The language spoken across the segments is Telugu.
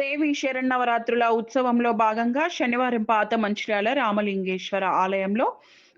దేవి శరణవరాత్రుల ఉత్సవంలో భాగంగా శనివారం పాత మంచిర్యాల రామలింగేశ్వర ఆలయంలో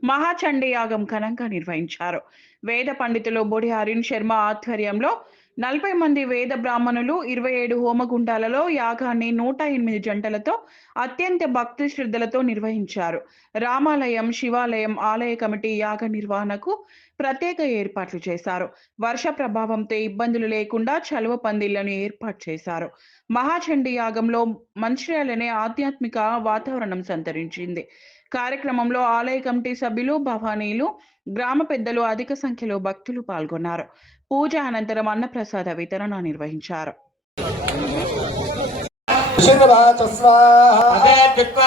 మహాచండీ యాగం ఘనంగా నిర్వహించారు. వేద పండితులు బొడి అరుణ్ శర్మ ఆధ్వర్యంలో నలభై మంది వేద బ్రాహ్మణులు ఇరవై ఏడు హోమగుండాలలో యాగాన్ని నూట ఎనిమిది జంటలతో అత్యంత భక్తి శ్రద్ధలతో నిర్వహించారు. రామాలయం శివాలయం ఆలయ కమిటీ యాగ నిర్వహణకు ప్రత్యేక ఏర్పాట్లు చేశారు. వర్ష ప్రభావంతో ఇబ్బందులు లేకుండా చలువ పందిళ్ళను ఏర్పాటు చేశారు. మహాచండీ యాగంలో మంచిర్యాలనే ఆధ్యాత్మిక వాతావరణం సంతరించింది. కార్యక్రమంలో ఆలయ కమిటీ సభ్యులు భవానీలు గ్రామ పెద్దలు అధిక సంఖ్యలో భక్తులు పాల్గొన్నారు. పూజ అనంతరం అన్నప్రసాద వితరణ నిర్వహించారు. శివవాచ స్వాహ. అదేత్యుక్తా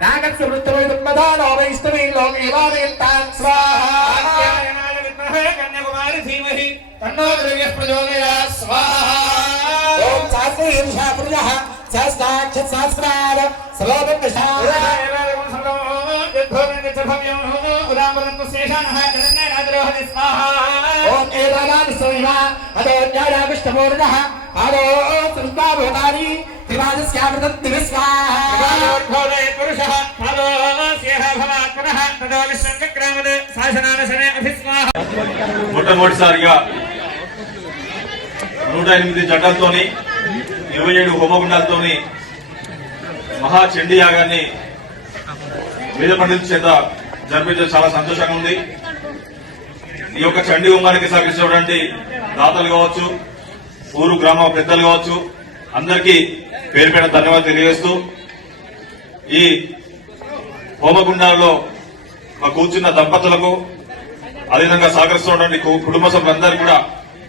நாகத்து விருத்தவை துன்பதானாவை இஷ்டமையில் லோக இவாதையில் தான் ஸ்வாஹாய வித்மஹே கன்னியகுமாரி தீமஹி தன்னோ திரவிய பிரஜோதயா ஸ்வாஹா ஓம் சாஸ்திரி ஹிம்ஷா புரிஜஹ சாஸ்தாட்ச சாஸ்திராத சலோகம் விஷாத ஓம் ஏதாதான் ஸ்ரீமா அதோ ஞானாவிஷ்டபூர்ணः அதோ சுஷ்மா பூதானி திவாதஸ்யாமிருதம் திவிஸ்வா మొట్టమొదటిసారిగా నూట ఎనిమిది జంటలతోని ఇరవై ఏడు హోమగుండాలతోని మహా చండీ యాగాన్ని వేద పండితుల చేత జరిపించడం చాలా సంతోషంగా ఉంది. ఈ యొక్క చండీ హోమానికి సహకరించినటువంటి దాతలు కావచ్చు ఊరు గ్రామ పెద్దలు కావచ్చు అందరికీ పేరు పేరు ధన్యవాదాలు తెలియజేస్తూ ఈ హోమగుండాలలో మా కూర్చున్న దంపతులకు అదేవిధంగా సహకరిస్తున్నటువంటి కుటుంబ సభ్యులందరూ కూడా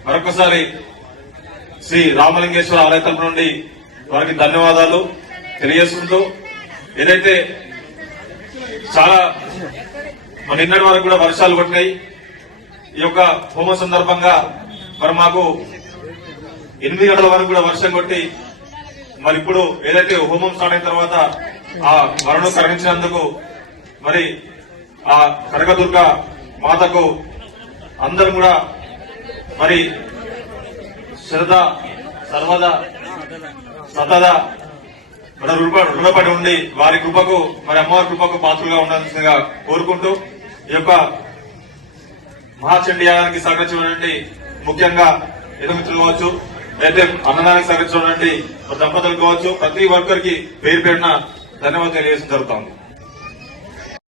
మరొకసారి శ్రీ రామలింగేశ్వర ఆలయ తరపు నుండి వారికి ధన్యవాదాలు తెలియజేసుకుంటూ ఏదైతే చాలా నిన్నటి వరకు కూడా వర్షాలు కొట్టినాయి. ఈ యొక్క హోమ సందర్భంగా మరి మాకు ఎనిమిది గంటల వరకు కూడా వర్షం కొట్టి మరి ఇప్పుడు ఏదైతే హోమం స్టార్ట్ అయిన తర్వాత ఆ మరణం కరణించినందుకు మరి ఆ కనకదుర్గ మాతకు అందరం కూడా మరి శ్రద్ధ సర్వదా సతదా మన రుణపడి ఉండి వారి కృపకు మరి అమ్మవారి కృపకు పాత్రలుగా ఉండాల్సిందిగా కోరుకుంటూ ఈ యొక్క మహాచండి యాగానికి సహకరించినటువంటి ముఖ్యంగా ఎదుమిత్రులు కావచ్చు అయితే అన్నదానికి సహకరించినటువంటి దంపతులు కావచ్చు ప్రతి ఒక్కరికి పేరు పేరున ధన్యవాదాలు తెలియజేసి జరుగుతోంది.